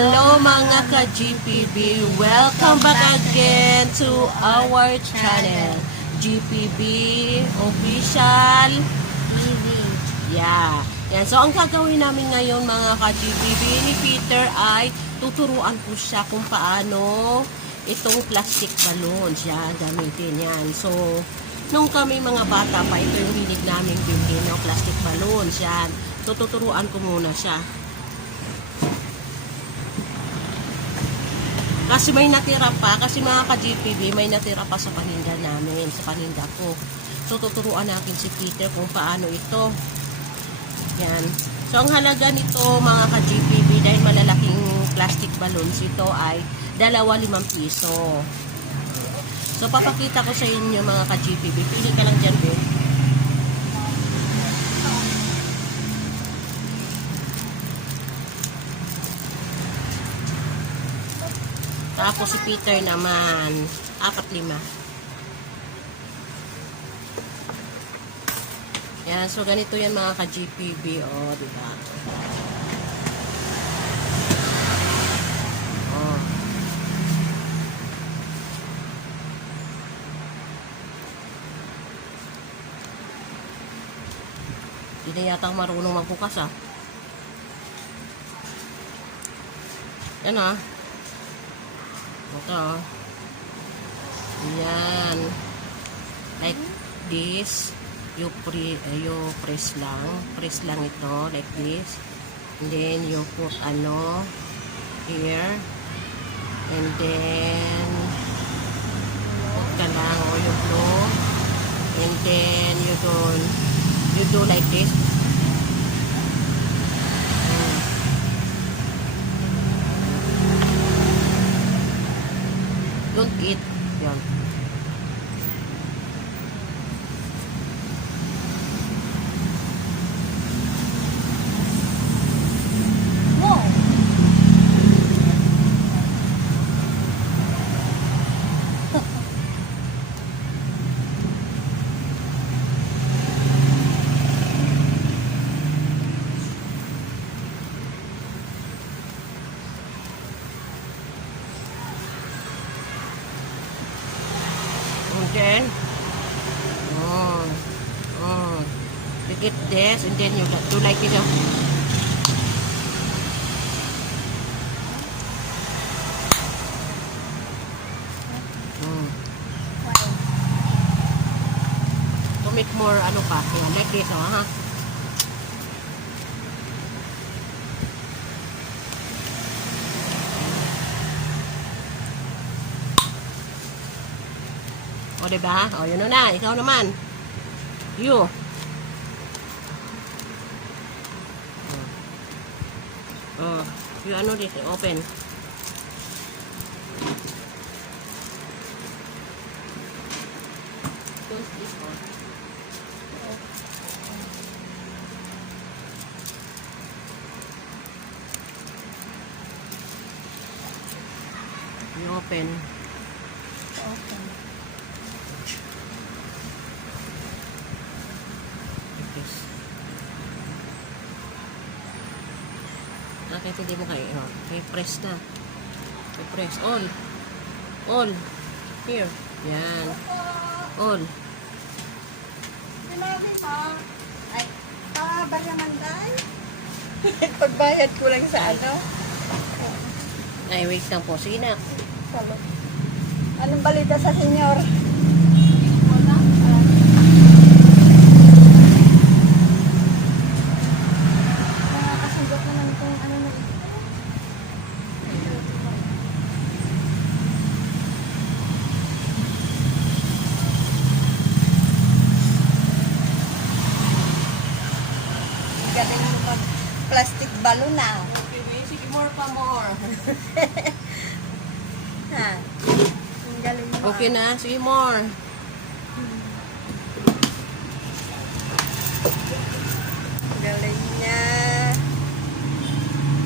Hello mga ka-GPB! Welcome back again to our channel. GPB Official TV. Yeah. Yan. So, ang gagawin namin ngayon mga ka-GPB ni Peter ay tuturuan ko siya kung paano itong plastic balloons. Yan, gamitin yan. So, nung kami mga bata pa, ito yung hilig namin bilhin, no? plastic balloons. Yan. So, tuturuan ko muna siya. Kasi may natira pa, kasi mga ka-GPB, may natira pa sa paninda namin, sa paninda ko. So, tuturuan natin si Peter kung paano ito. Yan. So, ang halaga nito, mga ka-GPB, dahil malalaking plastic balloons, ito ay dalawa limang piso. So, papakita ko sa inyo, mga ka-GPB. Pili ka lang dyan, Ben. Tapos si Peter naman, apat lima. Yan, so ganito yan mga ka-GPB, oh, di ba? Oh. Hindi na yata ako marunong magbukas, ah. Yan, ah. Ito, oh. Yan. Like this. You, pre, eh, you press lang. Press lang ito. Like this. And then, you put ano, here. And then, put ka lang, o you blow. And then, you do, you do like this. Mm. Don't eat. Yan. Wow! And then, oh, oh, you get this, and then you do like this. oh. Mm. To make more, ano pa, like this, oh, ha? O, diba? O, yun na. Ikaw naman. You. Oh, you ano dito? Open. Close this open. Okay. Like this. Bakit hindi mo kayo? Oh, okay, press na. Okay, press. All. All. Here. Yan. All. Sinabi mo, ay, pabaryamanday. Pagbayad ko lang sa ano? Ay, wait lang po. Sige na. Salo. Anong balita sa senyor? Mo mag plastic balloon na. Okay, sige, more pa, more. Ha? Ang galing mo. Okay na. Sige, more. Galing niya.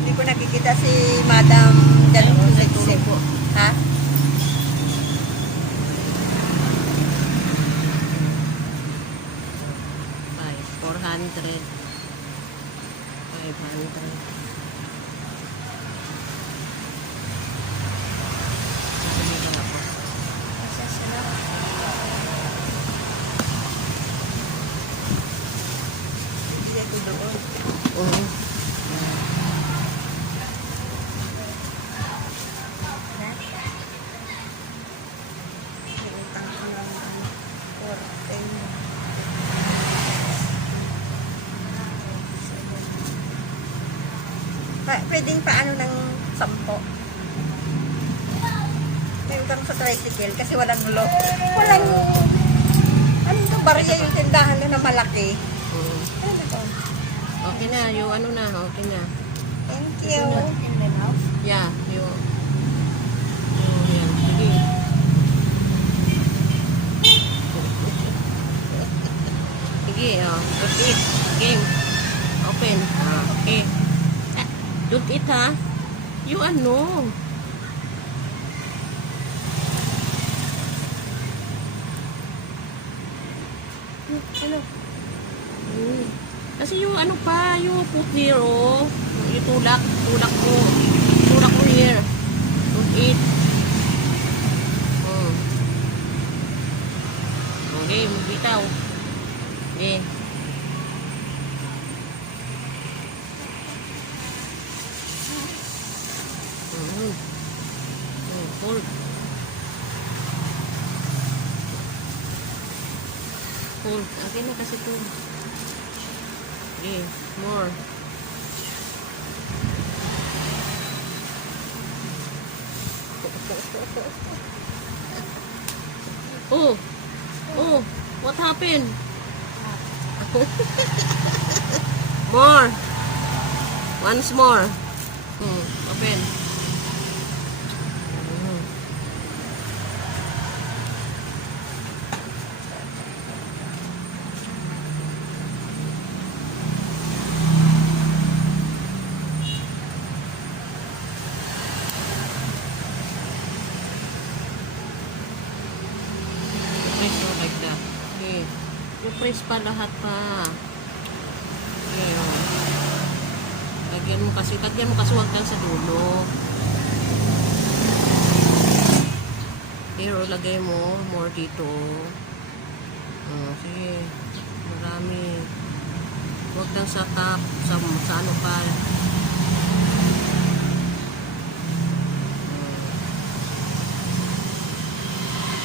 Hindi ko nakikita si Madam po. Ha? Pa, pwedeng paano ng sampo. Meron kang sa tricycle kasi walang lock. Walang... Ano to, barya yung tindahan na na malaki. Mm. Ano to? Okay na, yung ano na, okay na. Thank you. In mouth. Yeah, yung... Yung yan, sige. Sige, oh. Don't eat. Game. Open. Ah, okay. Don't eat, ha? Yung ano? Ano? Kasi yung ano pa, yung put here, oh. Yung tulak, tulak mo. Tulak mo here. Don't eat. Mm. Okay, bitaw. Okay. Mm. Mm, hold. Hold. Okay na kasi to. Okay, more. Oh, oh, what happened? more. Once more. Hmm, open. Hmm. Press mo like that. Okay. You press pa lahat pa. Okay, oh. Lagyan mo kasi, lagyan mo kasi wag lang sa dulo. Pero lagay mo more dito. Oh, sige. Marami. Huwag lang sa top, sa, sa ano pa. Oh.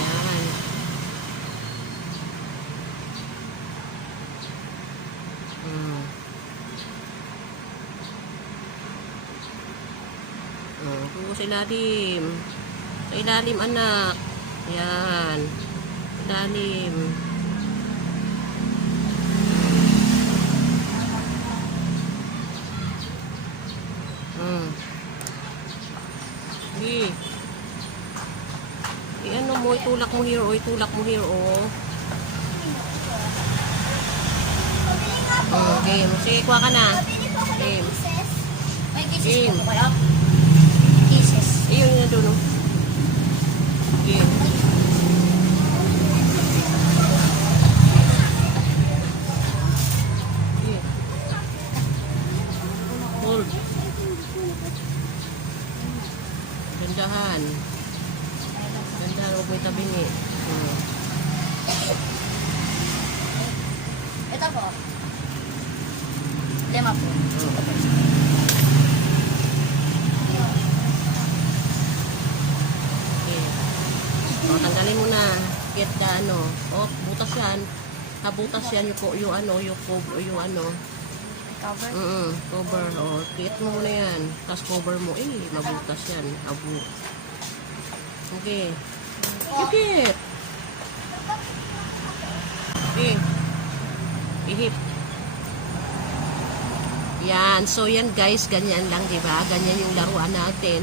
Yan. Mm. Oh, kung sa ilalim. Sa ilalim, anak. Yan. Ilalim. Mm. Sige. I-ano mo, itulak mo here, o itulak mo here, o. Oh, game. Sige, kuha ka na. Game. Game. Iyon na doon. Sige. Hold. Gandahan. Gandahan, huwag mo itabingi. Hmm. Ito po. Lima po. Hmm. Okay. O, tanggalin mo na. Get the ano. O, butas yan. Kabutas yan yung, yung ano, yung cover, yung ano. Cover. Mm cover. O, kit mo muna yan. Tapos cover mo. Eh, mabutas yan. Abo. Okay. Ikit. Okay. Ihip. Yan. So, yan guys. Ganyan lang, di ba? Ganyan yung laruan natin.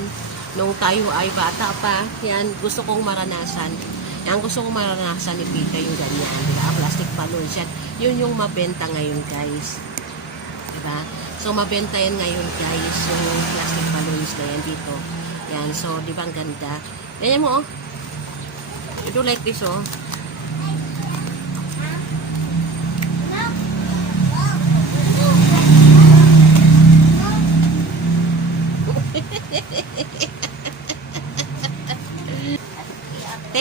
Nung tayo ay bata pa. Yan. Gusto kong maranasan. Yan. Gusto kong maranasan ni Pika yung ganyan. Di ba? Plastic balloons yan. Yun yung mabenta ngayon, guys. Di ba? So, mabenta yan ngayon, guys. Yung plastic balloons na yan dito. Yan. So, di ba ang ganda? Ganyan mo, oh. You do like this, oh.